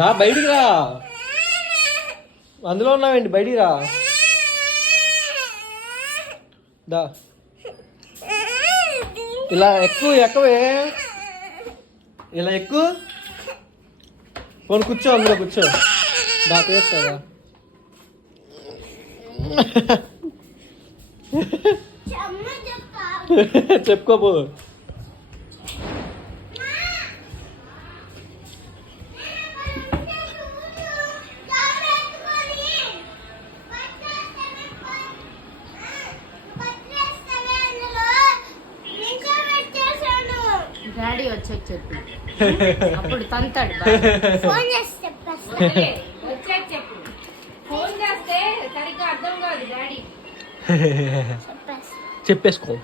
దా బయటికి రా, అందులో ఉన్నావేంటి, బయటికి రా. దా ఇలా ఎక్కువే, ఇలా ఎక్కువ పోను, కూర్చో, అందులో కూర్చో. దా తీస్తారా. చెప్పుకోపో. డాడీ వచ్చాక చెప్పు, అప్పుడు తంతాడు. వచ్చాక చెప్పు, ఫోన్ చేస్తే సరిగ్గా అర్థం కాదు డాడీ. చెప్పేసుకో.